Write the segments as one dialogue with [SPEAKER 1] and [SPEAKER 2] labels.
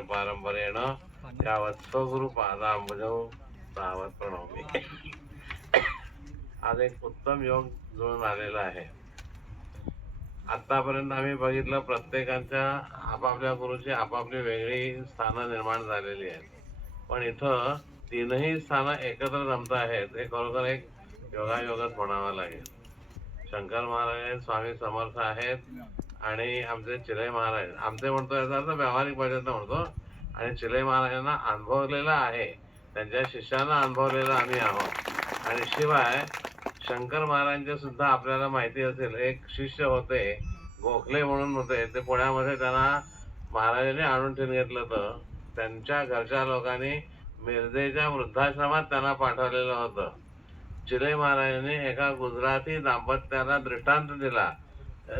[SPEAKER 1] पारंपरेण यावत स्वगुरु पादांबुजौ तावत प्रणवमी आज एक उत्तम योग जुळून आलेला आहे. आतापर्यंत आम्ही बघितलं प्रत्येकाच्या आपापल्या गुरुची आपापली वेगळी स्थानं निर्माण झालेली आहेत. पण इथं तीनही स्थानं एकत्र जमत आहेत. हे खरोखर एक योगायोगच म्हणावं लागेल. शंकर महाराज स्वामी समर्थ आहेत आणि आमचे चिलई महाराज. आमचे म्हणतो याचा अर्थ व्यावहारिक भाषेत म्हणतो. आणि चिलई महाराजांना अनुभवलेला आहे. त्यांच्या शिष्यांना अनुभवलेला आम्ही आहोत. आणि शिवाय शंकर महाराजांचे सुद्धा आपल्याला माहिती असेल एक शिष्य होते गोखले म्हणून होते. ते पुण्यामध्ये त्यांना महाराजांनी आणून ठेवून घेतलं होतं. त्यांच्या घरच्या लोकांनी मिरजेच्या वृद्धाश्रमात त्यांना पाठवलेलं होतं. चिले महाराजांनी एका गुजराती दाम्पत्याला दृष्टांत दिला.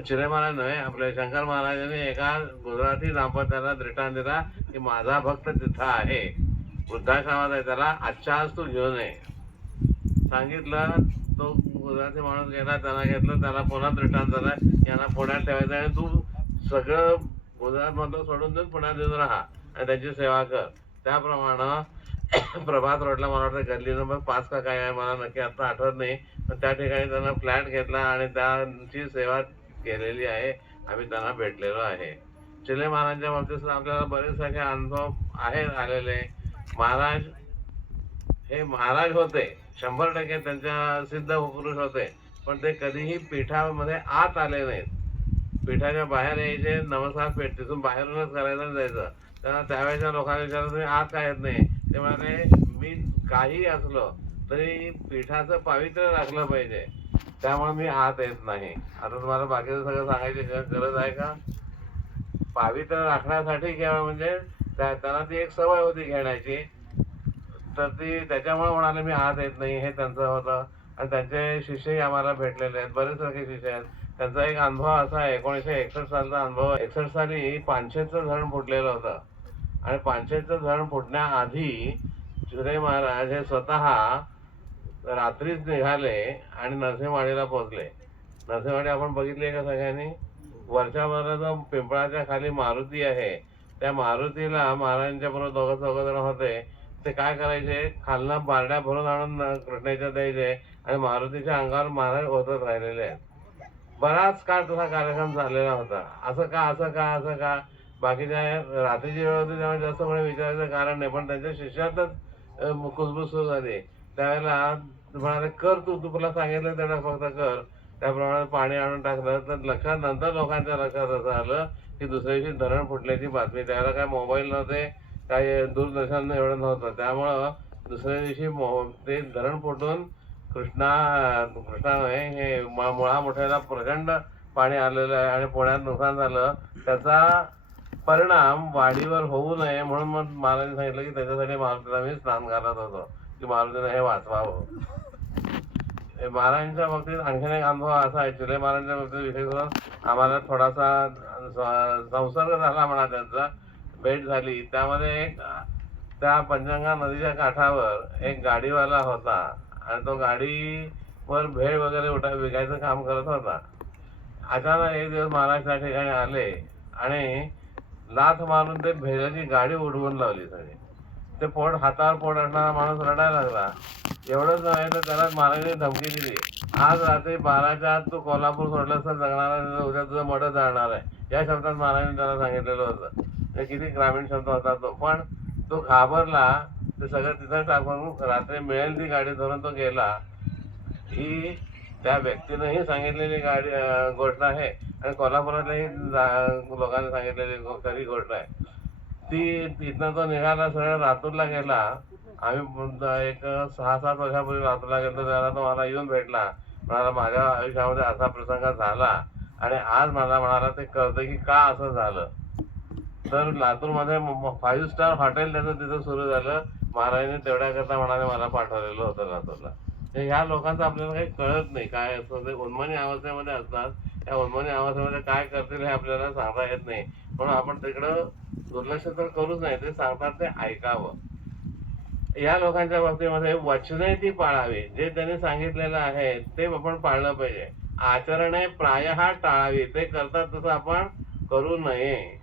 [SPEAKER 1] चिले महाराज नव्हे आपल्या शंकर महाराजांनी एका गुजराती दाम्पत्याला दृष्टांत दिला की माझा भक्त तिथं आहे. वृद्धाश्रमात आहे त्याला आजच्या आज तू घेऊन ये. सांगितलं तो गुजराती माणूस गेला त्याला घेतलं त्याला पुन्हा दृष्टांत झाला यांना पुण्यात ठेवायचं आणि तू सगळं गुजरातमधलं सोडून देऊन पुण्यात येऊन राहा. त्याची सेवा कर. त्याप्रमाणे प्रभात रोडला मला वाटतं गल्ली नंबर पाच का काय आहे मला नक्की आता आठवत नाही. पण त्या ठिकाणी त्यांना फ्लॅट घेतला आणि त्यांची सेवा केलेली आहे. आम्ही त्यांना भेटलेलो आहे. चिले महाराजांच्या बाबतीत आपल्याला बरेच सगळे अनुभव आहेत आलेले. महाराज हे महाराज होते. शंभर टक्के त्यांच्या सिद्ध पुरुष होते. पण ते कधीही पीठामध्ये आत आले नाहीत. पीठाच्या बाहेर यायचे नमस्कार पेठ तिथून बाहेरूनच करायला जायचं. त्यांना त्यावेळेच्या लोकांना विचारलं तुम्ही आत काय येत नाही? ते म्हणाले मी काही असलो तरी पीठाचं पावित्र्य राखलं पाहिजे. त्यामुळे मी आत येत नाही. आता तुम्हाला बाकीचं सगळं सांगायची गरज आहे का? पावित्र्य राखण्यासाठी किंवा म्हणजे त्या- त्यांना ती एक सवय होती घेण्याची. तर ती त्याच्यामुळे म्हणाले मी आत येत नाही. हे त्यांचं होतं. आणि त्यांचे शिष्यही आम्हाला भेटलेले आहेत. बरेच सारखे शिष्य आहेत. त्यांचा एक अनुभव असा आहे एकोणीसशे एकसष्ट सालचा अनुभव एकसष्ट साली पानशेतचं धरण फुटलेलं होतं. आणि पानशेतचं धरण फुटण्याआधी जुरे महाराज हे स्वतः रात्रीच निघाले आणि नरसिंहवाडीला पोहोचले. नरसिंहवाडी आपण बघितली आहे का सगळ्यांनी? वरच्या जो पिंपळाच्या खाली मारुती आहे त्या मारुतीला महाराजांच्या बरोबर दोघं चौघ जण होते. ते काय करायचे? खालनं बारड्या भरून आणून कृष्णाच्या द्यायचे आणि मारुतीच्या अंगावर महाराज होतच राहिलेले आहेत. बराच काळ तसा कार्यक्रम झालेला होता. असं का असं का असं का? बाकीच्या रात्रीची वेळ होती त्यामुळे जास्त कोणी विचारायचं कारण नाही पण त्यांच्या शिष्यातच अं, सुरू झाली. त्यावेळेला म्हणाले कर तू तू तुला सांगितलं तेवढं फक्त कर. त्याप्रमाणे पाणी आणून टाकलं. तर लक्षात नंतर लोकांच्या लक्षात असं आलं की दुसऱ्या दिवशी धरण फुटल्याची बातमी. त्यावेळेला काय मोबाईल नव्हते. काही दूरदर्शन एवढं नव्हतं. त्यामुळं दुसऱ्या दिवशी मो ते धरण फुटून कृष्णा कृष्णा हे मुळा मोठ्याला प्रचंड पाणी आलेलं आहे आणि पुण्यात नुकसान झालं. त्याचा परिणाम वाढीवर होऊ नये म्हणून मग महाराजांनी सांगितलं की त्याच्यासाठी मारुतीला मी स्नान घालत होतो. की मारुतीनं हे वाचवावं. महाराजांच्या बाबतीत आणखीन एक अनुभव असा आहे. चुले महाराजांच्या बाबतीत विशेष करून आम्हाला थोडासा संसर्ग झाला म्हणा त्यांचा. भेट झाली. त्यामध्ये एक त्या पंचगंगा नदीच्या काठावर एक गाडीवाला होता आणि तो गाडीवर भेळ वगैरे उठा विकायचं काम करत होता. अचानक एक दिवस महाराज त्या ठिकाणी आले आणि लाथ मारून ते भेळाची गाडी उडवून लावली सगळी. ते पोट हातावर पोट असणारा माणूस रडायला लागला. एवढंच नाही तर त्याला महाराजांनी धमकी दिली. आज रात्री बाराच्या आत तू कोल्हापूर सोडलं तर जगणार आहे, उद्या तुझं मठ जाणार आहे. या शब्दात महाराजांनी त्याला सांगितलेलं होतं. ते किती ग्रामीण शब्द होता तो पण तो घाबरला ते सगळं तिथं टाकून रात्री मिळेल ती गाडी धरून तो गेला. ही त्या व्यक्तीनंही सांगितलेली गाडी गोष्ट आहे. आणि कोल्हापुरातल्याही जा- लोकांनी सांगितलेली खरी गोष्ट आहे. ती तिथनं तो निघाला सरळ लातूरला गेला. आम्ही एक सहा सात वर्षापूर्वी लातूरला गेलो त्याला तो मला येऊन भेटला. म्हणाला माझ्या आयुष्यामध्ये असा प्रसंग झाला. आणि आज मला म्हणाला ते कळतं की का असं झालं? तर लातूरमध्ये फाईव्ह स्टार हॉटेल त्याचं तिथं सुरू झालं. महाराजांनी तेवढ्याकरता म्हणाले मला पाठवलेलं होतं लातूरला. तर ह्या लोकांचं आपल्याला काही कळत नाही. काय असतं ते उन्मानी अवस्थेमध्ये असतात. त्या उन्मनी अवस्थेमध्ये काय करतील हे आपल्याला सांगता येत नाही. म्हणून आपण तिकडं दुर्लक्ष तर करूच नाही. ते सांगतात ते ऐकावं. या लोकांच्या बाबतीमध्ये वचने ती पाळावी. जे त्यांनी सांगितलेलं आहे ते आपण पाळलं पाहिजे. आचरणे प्राय टाळावी. ते करतात तसं आपण करू नये.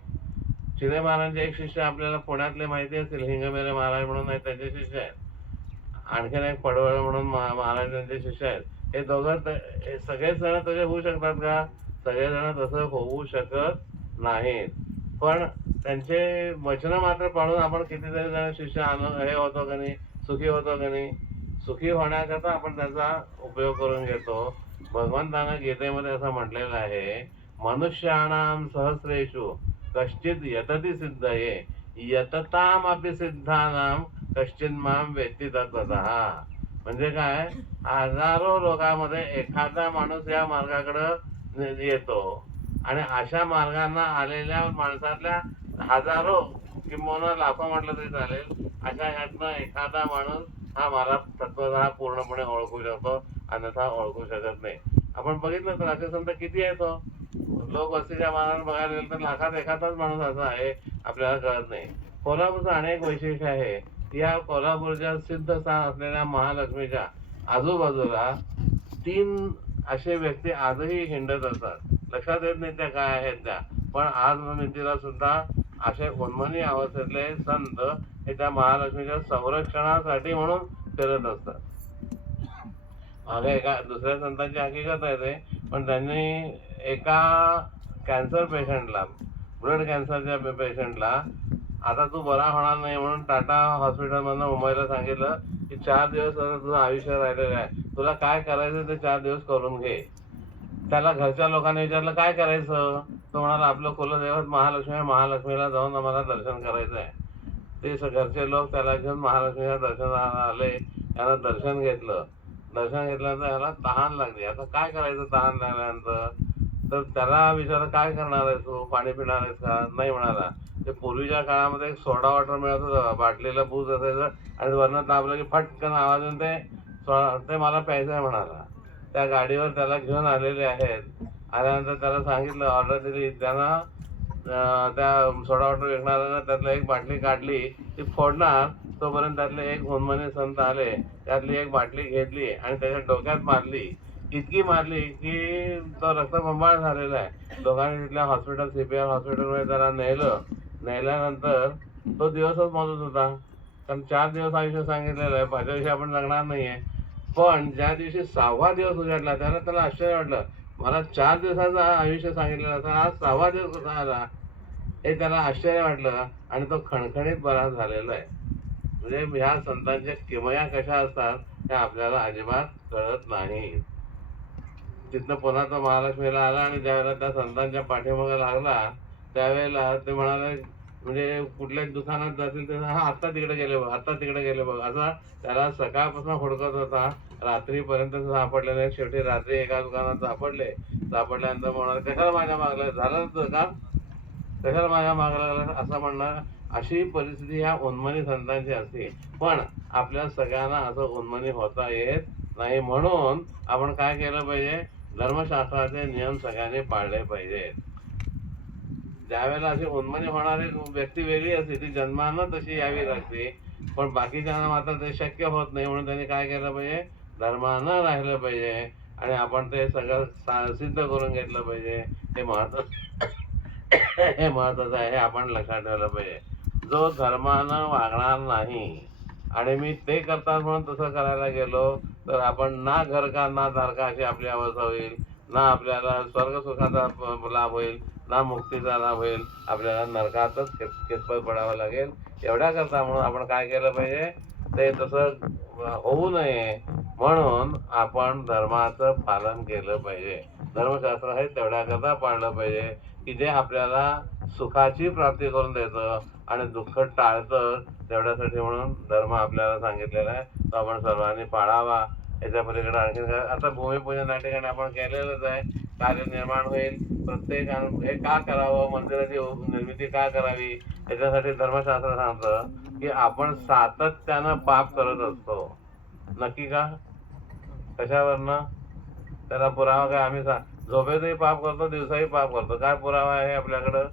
[SPEAKER 1] शिंदे महाराजांचे एक शिष्य आपल्याला पुण्यातले माहिती असतील हिंगमेरे महाराज म्हणून नाही त्यांचे शिष्य आहेत. आणखीन एक पडवळ म्हणून महाराजांचे शिष्य आहेत. हे दोघं सगळेच जण सगळे तसे होऊ शकतात का? सगळे जण तसं होऊ शकत नाहीत. पण त्यांचे वचन मात्र पाळून आपण कितीतरी जण शिष्य आन- हे होतो का नाही? सुखी होतो का नाही? सुखी होण्याकरता आपण त्याचा उपयोग करून घेतो. भगवंतानं गीतेमध्ये असं म्हटलेलं आहे मनुष्याणाम सहस्रेशू कश्चित सिद्ध सिद्धये यततामपि सिद्धानाम कश्चित माम व्यक्ती तत्वतः म्हणजे काय? हजारो लोकांमध्ये एखादा माणूस या मार्गाकडं येतो आणि अशा मार्गांना आलेल्या माणसातल्या हजारो किंवा लाखो म्हटलं तरी चालेल अशा ह्यातनं एखादा माणूस हा मला तत्वतः पूर्णपणे ओळखू शकतो अन्यथा ओळखू शकत नाही. आपण बघितलं तर असे संत किती येतो? लोकवस्तीच्या लोक वस्तीच्या मानाने बघायला गेलं तर लाखात एखादाच माणूस असा आहे आपल्याला कळत नाही. कोल्हापूरचं अनेक वैशिष्ट्य आहे. या कोल्हापूरच्या सिद्ध स्थान असलेल्या महालक्ष्मीच्या आजूबाजूला तीन असे व्यक्ती आजही हिंडत असतात. लक्षात येत नाही त्या काय आहेत त्या. पण आज मितीला सुद्धा असे उन्मनी अवस्थेतले संत हे त्या महालक्ष्मीच्या संरक्षणासाठी म्हणून फिरत असतात. मागे एका दुसऱ्या संतांची हकीकत आहे ते पण त्यांनी एका कॅन्सर पेशंटला ब्लड कॅन्सरच्या पेशंटला आता तू बरा होणार नाही म्हणून टाटा हॉस्पिटलमधनं मुंबईला सांगितलं की चार दिवस आता तुझं आयुष्य राहिलेलं आहे. तुला काय करायचं ते चार दिवस करून घे. त्याला घरच्या लोकांनी विचारलं काय करायचं? तो म्हणाला आपलं कुलदैवत महालक्ष्मी आहे, महालक्ष्मीला जाऊन आम्हाला दर्शन करायचं आहे. ते घरचे लोक त्याला घेऊन महालक्ष्मीच्या दर्शनाला आले. त्यानं दर्शन घेतलं. दर्शन घेतल्यानंतर ह्याला तहान लागली. आता काय करायचं तहान लागल्यानंतर? तर त्याला विचारलं काय करणार आहेस तू? पाणी पिणार आहेस का? नाही म्हणाला. ते पूर्वीच्या काळामध्ये एक सोडा वॉटर मिळत होतं. बाटलीला बूज असायचं आणि वरनं दाबलं की फटकन आवाज येऊन ते सोडा ते मला प्यायचं आहे म्हणाला. त्या गाडीवर त्याला घेऊन आलेले आहेत. आल्यानंतर त्याला सांगितलं ऑर्डर दिली. त्यानं त्या सोडा वॉटर विकणाऱ्यानं त्यातलं एक बाटली काढली. ती फोडणार तोपर्यंत त्यातले एक हुनमनी संत आले. त्यातली एक बाटली घेतली आणि त्याच्या डोक्यात मारली. इतकी मारली की तो रक्तबंबाळ झालेला आहे. दोघांनी तिथल्या हॉस्पिटल सीपीआर हॉस्पिटलमध्ये त्याला नेलं. नेल्यानंतर तो दिवसच मोजत होता. कारण चार दिवस आयुष्य सांगितलेलं आहे. पाचव्या दिवशी आपण जगणार नाहीये. पण ज्या दिवशी सहावा दिवस उजाडला त्याला त्याला आश्चर्य वाटलं. मला चार दिवसाचं आयुष्य सांगितलेलं तर आज सहावा दिवस कसा आला? हे त्याला आश्चर्य वाटलं आणि तो खणखणीत बरा झालेला आहे. म्हणजे ह्या संतांच्या किमया कशा असतात त्या आपल्याला अजिबात कळत नाही. तिथनं पुन्हा तो महालक्ष्मीला आला आणि ज्यावेळेला त्या संतांच्या पाठीमागे लागला त्यावेळेला ते म्हणाले म्हणजे कुठल्याच दुकानात जातील ते हा आत्ता तिकडे गेले बघ आत्ता तिकडे गेले बघ. असा त्याला सकाळपासून हुडकत होता. रात्रीपर्यंत सापडले नाही. शेवटी रात्री एका दुकानात सापडले. सापडल्यानंतर म्हणाले कशाला माझ्या मागला झालं का? कशाला माझ्या मागला असं म्हणणार अशी परिस्थिती ह्या उन्मनी संतांची असते. पण आपल्या सगळ्यांना असं उन्मनी होता येत नाही म्हणून आपण काय केलं पाहिजे? धर्मशास्त्राचे नियम सगळ्यांनी पाळले पाहिजेत. ज्यावेळेला अशी उन्मनी होणारी व्यक्ती वेगळी असते ती जन्मानं तशी यावी लागते. पण बाकीच्यांना मात्र ते शक्य होत नाही म्हणून त्यांनी काय केलं पाहिजे? धर्मानं राहिलं पाहिजे. आणि आपण ते सगळं सिद्ध करून घेतलं पाहिजे. हे महत्वाचं हे महत्वाचं आहे हे आपण लक्षात ठेवलं पाहिजे. जो धर्मानं वागणार नाही आणि मी ते करतात म्हणून तसं करायला गेलो तर आपण ना घर का ना धारका अशी आपली अवस्था होईल ना आपल्याला स्वर्ग सुखाचा लाभ होईल ना मुक्तीचा लाभ होईल आपल्याला नरकातच कित- कितपत पडावं लागेल. एवढ्या करता म्हणून आपण काय केलं पाहिजे? ते तसं होऊ नये म्हणून आपण धर्माचं पालन केलं पाहिजे. धर्मशास्त्र हे तेवढ्या करता पाळलं पाहिजे की जे आपल्याला सुखाची प्राप्ती करून देतं आणि दुःख टाळतं तेवढ्यासाठी म्हणून धर्म आपल्याला सांगितलेला आहे. तो आपण सर्वांनी पाळावा. याच्या पलीकडे आणखी आता भूमिपूजन या ठिकाणी आपण केलेलंच आहे. कार्य निर्माण होईल. प्रत्येक हे का करावं? मंदिराची निर्मिती का करावी? याच्यासाठी धर्मशास्त्र सांगतं की आपण सातत्यानं पाप करत असतो. नक्की का? कशावरनं? त्याला पुरावा काय? आम्ही झोपेतही पाप करतो दिवसाही पाप करतो. काय पुरावा आहे आपल्याकडं?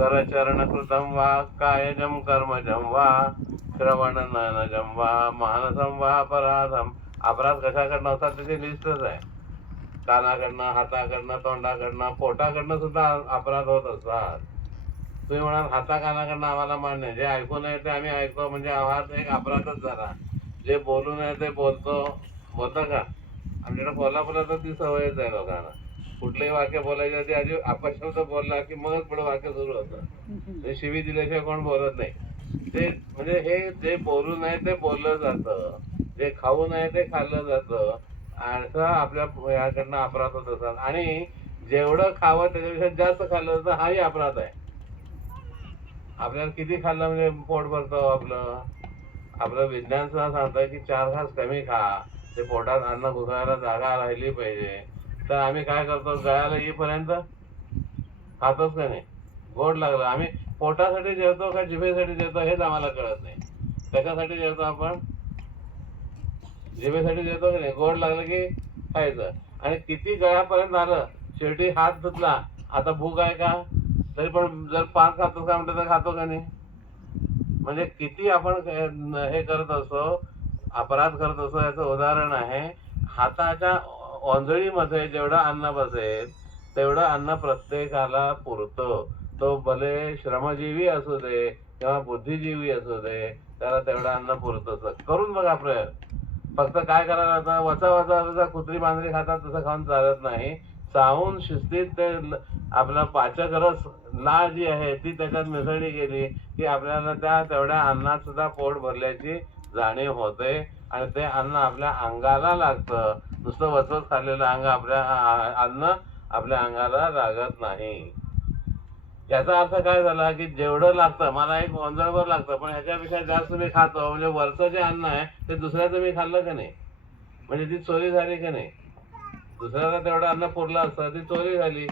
[SPEAKER 1] करचरणकृतं वा कायजं कर्मजं वा श्रवणनयनजं वा मानसं वा अपराधम अपराध कशाकडनं? होतात त्याची लिस्टच आहे. कानाकडनं हाताकडनं तोंडाकडनं पोटाकडनं सुद्धा अपराध होत असतात. तुम्ही म्हणाल हाता कानाकडनं आम्हाला मान्य जे ऐकू नये ते आम्ही ऐकतो म्हणजे आवाज एक अपराधच झाला. जे बोलू नये ते बोलतो. बोलतं का? आमच्याकडे कोल्हापुरात ती सवयच आहे लोकांना. कुठलंही वाक्य बोलायच्या आधी आधी अपशब्द बोलला की मगच पुढे वाक्य सुरू होतं. ते शिवी दिल्याशिवाय कोण बोलत नाही. ते म्हणजे हे जे बोलू नये ते बोललं जातं. जे खाऊ नये ते खाल्लं जातं. असं आपल्या याकडनं अपराध होत असतात. आणि जेवढं खावं त्याच्यापेक्षा जास्त खाल्लं जातं हाही अपराध आहे. आपल्याला किती खाल्लं म्हणजे पोट भरतं आपलं? आपलं विज्ञान सुद्धा सांगतं की चार घास कमी खा. ते पोटात अन्न घुसायला जागा राहिली पाहिजे. तर आम्ही काय करतो गळ्याला येईपर्यंत खातोच का नाही? गोड लागलं. आम्ही पोटासाठी जेवतो का जिभेसाठी जेवतो हेच आम्हाला कळत नाही. कशासाठी जेवतो आपण? जिभेसाठी जेवतो की नाही? गोड लागलं की खायचं. आणि किती गळ्यापर्यंत आलं शेवटी हात धुतला. आता भूक आहे का? तरी पण जर पाच खातो का म्हणतो तर खातो का नाही? म्हणजे किती आपण हे करत असतो अपराध करत असतो याचं उदाहरण आहे हाताच्या ओंजळीमध्ये जेवढं अन्न बसेल तेवढं अन्न प्रत्येकाला पुरतं. तो भले श्रमजीवी असू दे किंवा बुद्धिजीवी असू दे त्याला तेवढं अन्न पुरतं करून बघा प्रयत्न फक्त काय करायला आता वचा वचा वचा कुत्री मांजरी खातात तसं खाऊन चालत नाही. चावून शिस्तीत ते आपला पाचक रस लाळ जी आहे ती त्याच्यात मिसळली गेली की आपल्याला त्या तेवढ्या अन्नात सुद्धा पोट भरल्याची जाणीव होते. आणि ते अन्न आपल्या अंगाला लागतं. नुसतं वचवत खाल्लेलं अंग आपल्या अन्न आपल्या अंगाला लागत नाही. याचा अर्थ काय झाला की जेवढं लागतं मला एक वंजळभर लागतं पण ह्याच्यापेक्षा जास्त मी खातो. म्हणजे वरचं जे अन्न आहे ते दुसऱ्याचं मी खाल्लं का नाही? म्हणजे ती चोरी झाली का नाही? दुसऱ्याला तेवढं अन्न पुरलं असतं ती चोरी झाली.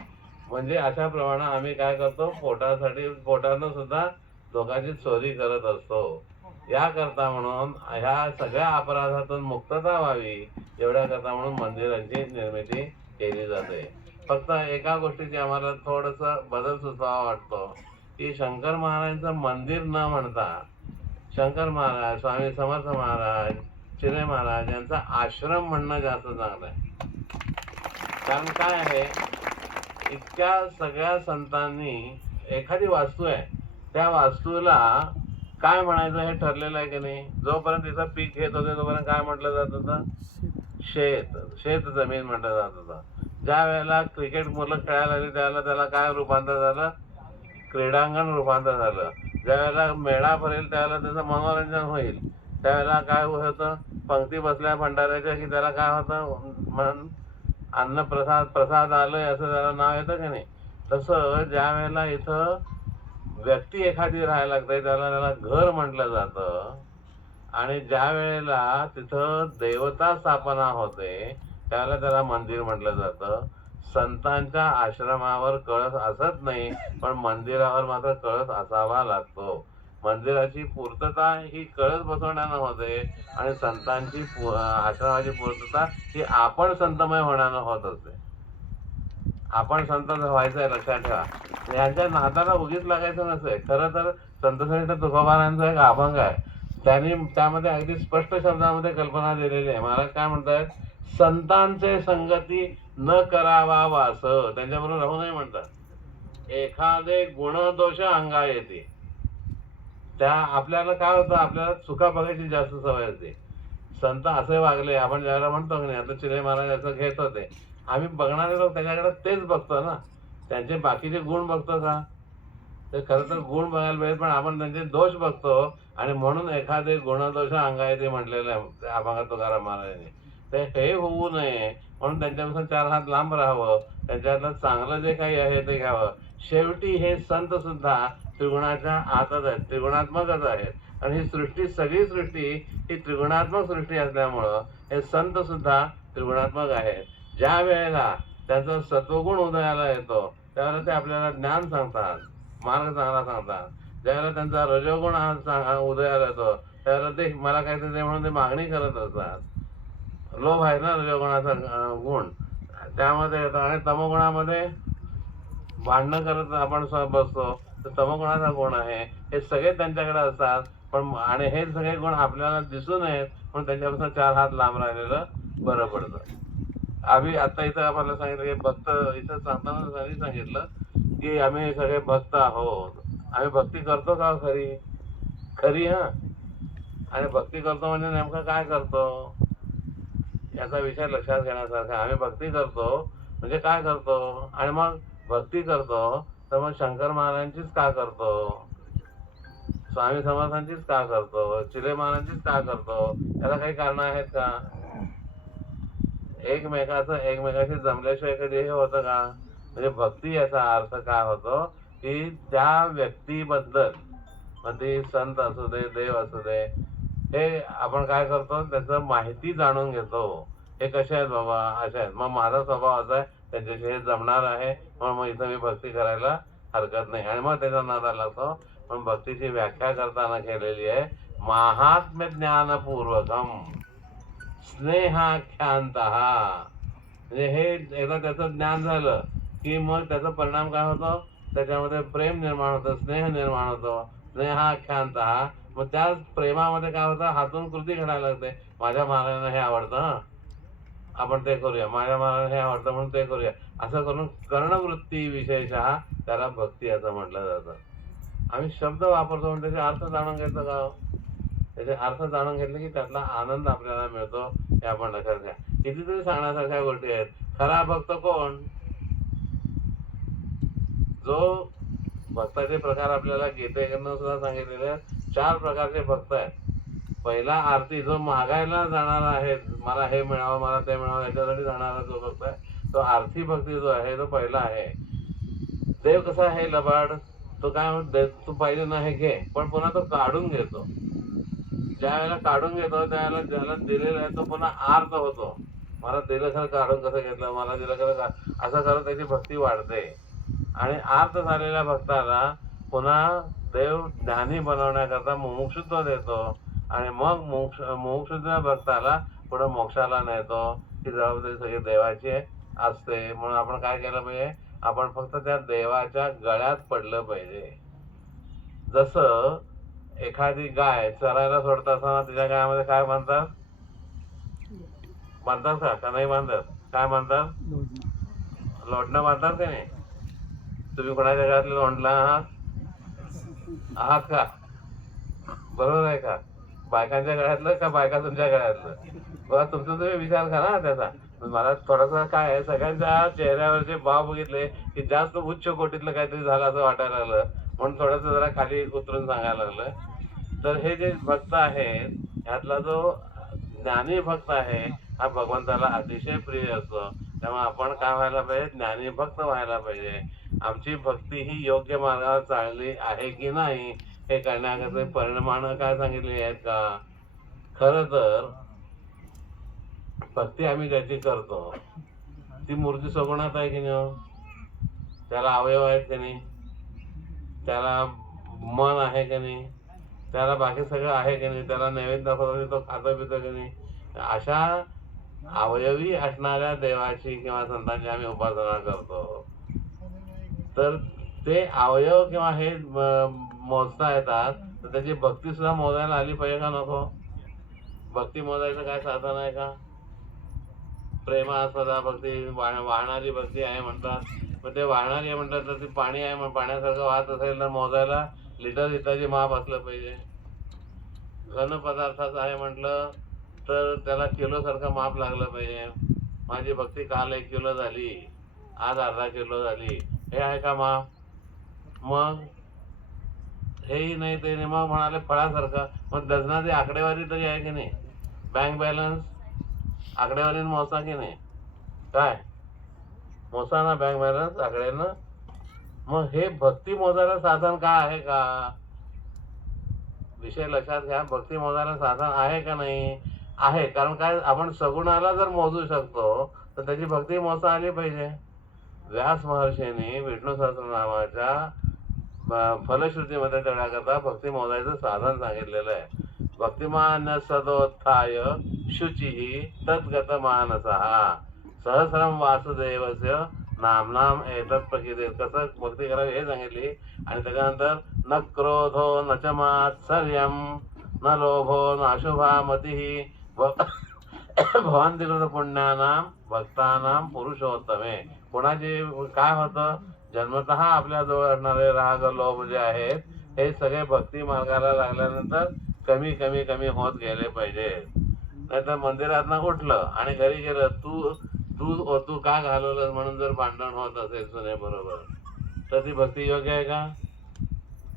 [SPEAKER 1] म्हणजे अशा प्रमाणे आम्ही काय करतो पोटासाठी पोटानं सुद्धा लोकांची चोरी करत असतो. याकरता म्हणून ह्या सगळ्या अपराधातून मुक्तता व्हावी एवढ्याकरता म्हणून मंदिरांची निर्मिती केली जाते. फक्त एका गोष्टीची आम्हाला थोडस बदल सुचवावा वाटतो की शंकर महाराजांचं मंदिर न म्हणता शंकर महाराज स्वामी समर्थ महाराज चिरे महाराज यांचा आश्रम म्हणणं जास्त चांगलं आहे. कारण काय आहे इतक्या सगळ्या संतांनी एखादी वास्तू आहे त्या वास्तूला काय म्हणायचं हे ठरलेलं आहे की नाही? जोपर्यंत तिचं पीक घेत होते तोपर्यंत काय म्हटलं जात होतं? शेत. शेत जमीन म्हटलं जात होतं. ज्या वेळेला क्रिकेट मुलं खेळायला लागली त्यावेळेला त्याला काय रूपांतर झालं? क्रीडांगण रूपांतर झालं. ज्या वेळेला मेळा भरेल त्यावेळेला त्याचं मनोरंजन होईल. त्यावेळेला काय होतं? पंक्ती बसल्या भंडाऱ्याच्या की त्याला काय होतं? म्हणून अन्न प्रसाद प्रसाद आलं असं त्याला नाव येतं की नाही? तसं ज्या वेळेला इथं व्यक्ती एखादी राहायला लागते त्याला त्याला घर म्हटलं जातं. आणि ज्या वेळेला तिथं देवता स्थापना होते त्याला त्याला मंदिर म्हटलं जातं. संतांच्या आश्रमावर कळस असत नाही पण मंदिरावर मात्र कळस असावा लागतो. मंदिराची पूर्तता ही कळस बसवण्यानं होते आणि संतांची आश्रमाची पूर्तता ही आपण संतमय होण्यानं होत असते. आपण संत व्हायचं आहे लक्षात ठेवा. यांच्या नाताला उगीच लागायचं नसेल खरं तर संतश्रेष्ठ तुकोबारांचा एक अभंग आहे. त्यांनी त्यामध्ये अगदी स्पष्ट शब्दामध्ये कल्पना दिलेली आहे. महाराज काय म्हणतात? संतांचे संगती न करावा वास. त्यांच्याबरोबर राहू नये म्हणतात. एखादे गुण दोष अंगा येते त्या आपल्याला काय होतं? आपल्याला चुका बघायची जास्त सवय असते. संत असे वागले आपण ज्याला म्हणतो की नाही आता चिरे महाराज असं घेत होते. आम्ही बघणारे लोक त्याच्याकडे तेच बघतो ना. त्यांचे बाकीचे गुण बघतो का? ते खरं तर गुण बघायला पाहिजे पण आपण त्यांचे दोष बघतो. आणि म्हणून एखादे गुणदोष अंगा येते म्हटलेले आहे त्या अभंगात तुकाराम महाराजांनी ते हे होऊ नये. म्हणून त्यांच्यापासून चार हात लांब राहावं. त्यांच्यातलं चांगलं जे काही आहे ते घ्यावं. शेवटी हे संत सुद्धा त्रिगुणाच्या आतच आहेत त्रिगुणात्मकच आहेत. आणि ही सृष्टी सगळी सृष्टी ही त्रिगुणात्मक सृष्टी असल्यामुळं हे संत सुद्धा त्रिगुणात्मक आहेत. ज्या वेळेला त्यांचा सत्वगुण उदयाला येतो त्यावेळेला ते आपल्याला ज्ञान सांगतात मार्ग चांगला सांगतात. ज्यावेळेला त्यांचा रजोगुण हा उदयाला येतो त्यावेळेला ते मला काहीतरी ते म्हणून ते मागणी करत असतात. लोभ आहे ना रजोगुणाचा गुण. त्यामध्ये येतो आणि तमोगुणामध्ये भांडणं करत आपण बसतो तर तमोगुणाचा गुण आहे. हे सगळे त्यांच्याकडे असतात पण आणि हे सगळे गुण आपल्याला दिसून येत पण त्यांच्यापासून चार हात लांब राहिलेलं बरं पडतं. आम्ही आता इथं आम्हाला सांगितलं की भक्त इथं सांगताना त्यांनी सांगितलं की आम्ही सगळे भक्त आहोत. आम्ही भक्ती करतो का खरी? खरी हा. आणि भक्ती करतो म्हणजे नेमकं काय करतो? याचा विषय लक्षात घेण्यासारखा. आम्ही भक्ती करतो म्हणजे काय करतो? आणि मग भक्ती करतो तर मग शंकर महाराजांचीच का करतो? स्वामी समर्थांचीच का करतो? चिले महाराजांचीच का करतो? याला काही कारण आहेत का? एकमेकाचं एकमेकाशी जमल्याशिवाय कधी हे होतं का? म्हणजे भक्ती याचा अर्थ काय होतो? की त्या व्यक्तीबद्दल मग संत असू दे देव असू दे हे आपण काय करतो? त्याचं माहिती जाणून घेतो. हे कसे आहेत बाबा? असे आहेत. मग माझा स्वभाव असा आहे त्यांच्याशी हे जमणार आहे म्हणून मग इथं मी भक्ती करायला हरकत नाही. आणि मग त्याचा नादा लागतो पण भक्तीची व्याख्या करताना केलेली आहे महात्म्य ज्ञानपूर्वकम स्नेहाख्यांत म्हणजे हे एकदा त्याचं ज्ञान झालं की मग त्याचा परिणाम काय होतो? त्याच्यामध्ये प्रेम निर्माण होतं स्नेह निर्माण होतो. स्नेहाख्यांत मग त्या प्रेमामध्ये काय होतं? हातून कृती घडायला लागते. माझ्या महाराजांना हे आवडतं आपण ते करूया. माझ्या महाराजांना हे आवडतं म्हणून ते करूया. असं करून कर्णवृत्ती विशेषतः त्याला भक्ती असं म्हटलं जातं. आम्ही शब्द वापरतो म्हणून त्याचे अर्थ जाणून घेतो का हो? त्याचे अर्थ जाणून घेतले की त्यातला आनंद आपल्याला मिळतो हे आपण लक्षात घ्या. कितीतरी सांगण्यासारख्या गोष्टी आहेत. खरा भक्त कोण? जो भक्ताचे प्रकार आपल्याला गीतेकडनं सुद्धा सांगितलेले आहेत. चार प्रकारचे भक्त आहेत. पहिला आरती जो मागायला जाणारा आहे मला हे मिळावं मला ते मिळावं याच्यासाठी जाणारा जो भक्त आहे तो आरती भक्ती जो आहे तो पहिला आहे. देव कसा आहे लबाड? तो काय म्हणतो तू पाहिजे ना हे घे पण पुन्हा तो काढून घेतो. ज्या वेळेला काढून घेतो त्यावेळेला ज्याला दिलेला आहे तो पुन्हा आर्त होतो. मला दिलं खरं काढून कसं घेतलं मला दिलं खरं का असं करत त्याची भक्ती वाढते. आणि आर्त झालेल्या भक्ताला पुन्हा देव ज्ञानी बनवण्याकरता मुमुक्षुत्व देतो. आणि मग मोक्ष मुमुक्षुत्व भक्ताला पुढे मोक्षाला नेतो. ही जबाबदारी सगळी देवाची असते. म्हणून आपण काय केलं पाहिजे? आपण फक्त त्या देवाच्या गळ्यात पडलं पाहिजे. जसं एखादी गाय चरायला सोडत असताना तिच्या गायामध्ये काय म्हणतात? म्हणतात का? का नाही म्हणतात? काय म्हणतात? लोटणं म्हणतात ते नाही? तुम्ही कोणाच्या घरातले लोंडला आहात? आहात का? बरोबर आहे का? बायकांच्या गळ्यातलं का बायका तुमच्या गळ्यातलं बघा तुमचा तुम्ही विचार करा ना त्याचा. मला थोडासा काय आहे सगळ्यांच्या चेहऱ्यावरचे भाव बघितले की जास्त उच्च कोटीतलं काहीतरी झालं असं वाटायला लागलं. म्हणून थोडंसं जरा खाली उतरून सांगायला लागलं. तर हे जे भक्त आहेत ह्यातला जो ज्ञानी भक्त आहे हा भगवंताला अतिशय प्रिय असतो. त्यामुळे आपण काय व्हायला पाहिजे? ज्ञानी भक्त व्हायला पाहिजे. आमची भक्ती ही योग्य मार्गावर चालली आहे की नाही हे करण्याकरता परिणामानं काय सांगितले आहेत का? खर तर भक्ती आम्ही ज्याची करतो ती मूर्ती सगुणात आहे की नाही हो? त्याला अवयव आहेत की नाही? त्याला मन आहे की नाही? त्याला बाकी सगळं आहे की नाही त्याला नैवेद्य दाखवतो तो खातो पितो की नाही. अशा अवयवी असणाऱ्या देवाची किंवा संतांची आम्ही उपासना करतो. तर ते अवयव किंवा हे मोजता येतात. तर त्याची भक्ती सुद्धा मोजायला आली पाहिजे का नको? भक्ती मोजायचं काय साधन आहे का? प्रेमास्पदा भक्ती वाहणारी भक्ती आहे म्हणतात. मग ते वाहणारी आहे म्हणतात तर ती पाणी आहे मग पाण्यासारखं वाहत असेल तर मोजायला लिटर लिटरची माप असलं पाहिजे. घन पदार्थाचं आहे म्हटलं तर त्याला किलोसारखं माप लागलं पाहिजे. माझी भक्ती काल एक किलो झाली आज अर्धा किलो झाली. हे आहे का माप? मग? हेही नाही ते नाही. मग म्हणाले फळासारखं. मग डझनाची आकडेवारी तरी आहे की नाही? Bank balance? आकडेवारीनं मोसा की नाही? काय? मोसा ना बँक बॅलन्स? आकड्यानं? मग हे भक्ती मोजायला साधन काय आहे का? विषय लक्षात घ्या भक्ती मोजायला साधन आहे का नाही? आहे कारण काय आपण सगुणाला जर मोजू शकतो तर त्याची भक्ती मोजता आली पाहिजे. व्यास महर्षींनी विष्णू सहस्रनामाच्या अं, फलश्रुतीमध्ये करता भक्ती मोजायचं साधन सांगितलेलं आहे. भक्तिमान सदोत्थाय शुची तद्गत मानसः सहस्रम वासुदेवस्य नाम नाम एतत् प्रकिते कसं भक्ती करावी हे सांगितली. आणि त्याच्यानंतर न क्रोधो न च मात्सर्यम न लोभो न अशुभा मती भवंती कृत पुण्यानाम भक्तानाम पुरुषोत्तमे. कोणाचे काय होतं? जन्मतः आपल्या जवळ असणारे राग लोभ जे आहेत हे सगळे भक्ती मार्गाला लागल्यानंतर कमी कमी कमी होत गेले पाहिजे नाहीतर मंदिरात उठलं आणि घरी गेलं तू तू तू का घालवलं म्हणून जर भांडण होत असेल सुन्याबरोबर बरोबर तर ती भक्ती योग्य आहे का?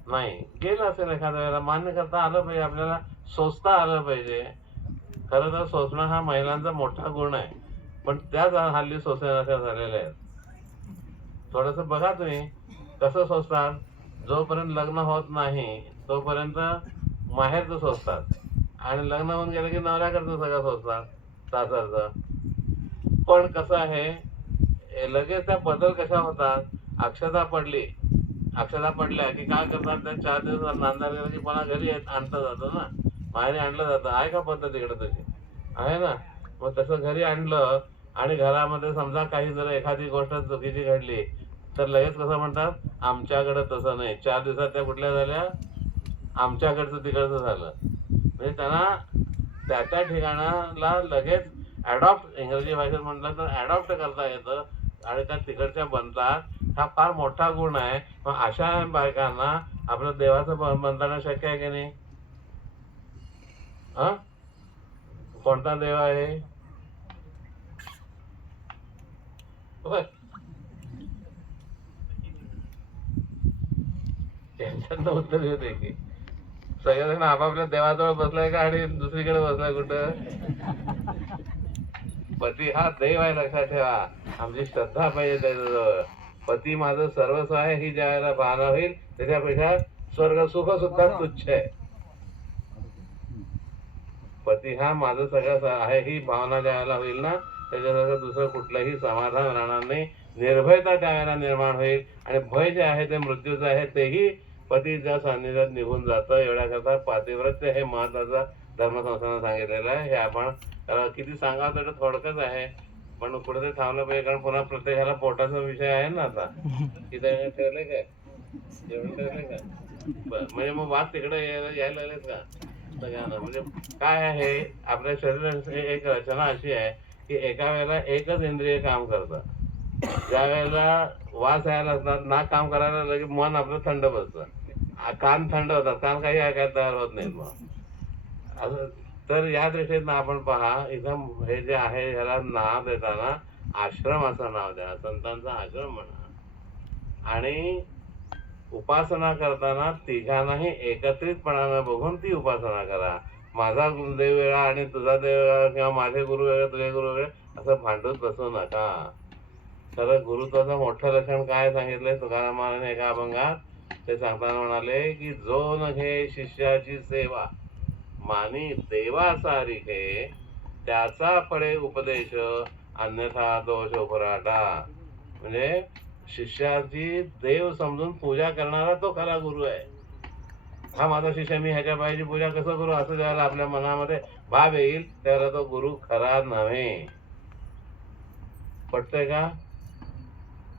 [SPEAKER 1] नाही. गेलं असेल एखाद्या वेळेला मान्य करता आलं पाहिजे आपल्याला सोचता आलं पाहिजे. खरं तर सोचणं हा महिलांचा मोठा गुण आहे. पण त्याच हल्ली सोसण्यासारख्या झालेल्या आहेत. थोडस बघा तुम्ही कसं सोचतात जोपर्यंत लग्न होत नाही तोपर्यंत माहेरचं सोचतात आणि लग्न होऊन गेलं की नवऱ्याकडचं सगळं सोचतात सासरचं पण कसं आहे लगेच त्या बदल कशा होतात? अक्षता पडली. अक्षता पडल्या की काय करतात? त्या चार दिवस नांदा गेला की मला घरी येत आणलं जातं ना. बाहेर आणलं जातं. आहे का पद्धत इकडे तशी? आहे ना. मग तसं घरी आणलं आणि घरामध्ये समजा काही जर एखादी गोष्ट चुकीची घडली तर लगेच कसं म्हणतात? आमच्याकडं तसं नाही. चार दिवसात त्या कुठल्या झाल्या? आमच्याकडचं तिकडचं झालं. म्हणजे त्यांना त्या त्या ठिकाणाला लगेच अडॉप्ट इंग्रजी भाषेत म्हटलं तर अडॉप्ट करता येतं. आणि त्या तिकडच्या बनतात हा फार मोठा गुण आहे. मग अशा बायकांना आपलं देवाचं बनताना शक्य आहे की नाही? हा? कोणता देव आहे? त्यांच्या उत्तर येते की. सगळेजण आपापल्या देवाजवळ बसलाय का आणि दुसरीकडे बसलाय कुठं? पती हा देव आहे लक्षात ठेवा. आमची श्रद्धा पाहिजे त्याच्याजवळ. पती माझं सर्वस्व आहे ही ज्या वेळेला भावना होईल त्याच्यापेक्षा स्वर्ग सुख सुद्धा तुच्छ आहे. पती हा माझं सगळं आहे ही भावना ज्या वेळेला होईल ना त्याच्यासारखं दुसरं कुठलंही समाधान राहणार नाही. निर्भयता त्यावेळेला निर्माण होईल आणि भय जे आहे ते मृत्यूचं आहे तेही पतीच्या सान्निध्यात निघून जातं. एवढ्याकरता पातिव्रत्य हे महत्वाचं धर्मसंस्थानं सांगितलेलं आहे. हे आपण किती सांगावं तर थोडकंच आहे. पण कुठेतरी थांबलं पाहिजे कारण पुन्हा प्रत्येकाला पोटाचा विषय आहे ना आता. इथे ठेवले काय? जेवण ठेवले का? बरं म्हणजे मग वाद तिकडे यायला यायला लागलेत का? सगळ्यांना. म्हणजे काय आहे आपल्या शरीराची एक रचना अशी आहे की एका वेळेला एकच इंद्रिय काम करतात. ज्या वेळेला वास यायला असतात नाक काम करायला लगे मन आपलं थंड बसतं. कान थंड होतात कान काही ऐकायला तयार होत नाहीत मग. असं तर या दृष्टीत आपण पहा इथं हे जे आहे ह्याला नाव देताना आश्रम असं नाव द्या संतांचा आश्रम म्हणा. आणि उपासना करताना तिघांनाही एकत्रितपणानं बघून ती उपासना करा. माझा देव वेगळा आणि तुझा देव वेगळा किंवा माझे गुरु वेगळे तुझे गुरु वेगळे असं भांडून बसू नका. खरं गुरुत्वाचं मोठं लक्षण काय सांगितलंय? तुकारामाने एका अभंगात ते सांगताना म्हणाले की जो न घे शिष्याची सेवा. मानी देवा सारिखे त्याचा फळे उपदेश अन्यथा दोष भराटा. म्हणजे शिष्याची देव समजून पूजा करणारा तो खरा गुरु आहे. हा माझा शिष्य मी ह्याच्या पायाची पूजा कसं करू असं ज्याला आपल्या मनामध्ये भाव येईल त्याला तो गुरु खरा नव्हे. पटतंय का?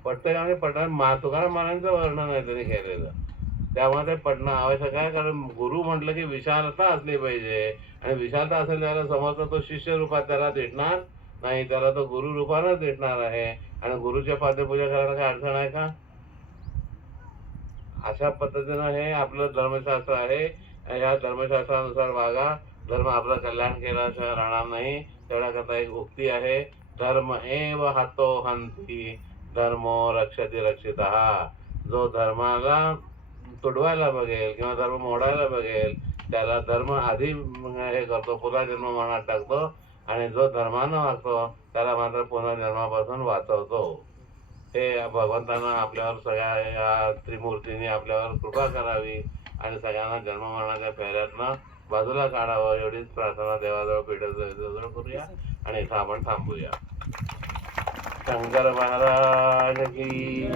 [SPEAKER 1] पटतंय का? म्हणजे पटणार मा तुकाराम महाराजांचं वर्णन आहे त्यांनी केलेलं. त्यामुळे ते पडणं आवश्यक आहे कारण गुरु म्हटलं की विशालता असली पाहिजे. आणि विशालता असेल त्याला समजतं तो शिष्य रूपात त्याला भेटणार नाही त्याला तो गुरु रूपानच भेटणार आहे. आणि गुरुच्या पादपूजा करायला काय अडचण आहे का? अशा पद्धतीनं हे आपलं धर्मशास्त्र आहे. या धर्मशास्त्रानुसार वागा. धर्म आपलं कल्याण केल्याशिवाय राहणार नाही. तेवढ्याकरता एक उक्ती आहे. धर्म एव हातो हंती धर्मो रक्षती रक्षित. जो धर्माला तुडवायला बघेल किंवा धर्म मोडायला बघेल त्याला धर्म आधी हे करतो पुन्हा जन्म मनात टाकतो आणि जो धर्मानं वागतो त्याला मात्र पुन्हा जन्मापासून वाचवतो. हे भगवंतानं आपल्यावर सगळ्या या त्रिमूर्तीने आपल्यावर कृपा करावी आणि सगळ्यांना जन्म मरणाच्या फेऱ्यातनं बाजूला काढावं एवढीच प्रार्थना देवाजवळ पीठाजवळ करूया आणि इथं आपण थांबूया. शंकर महाराज की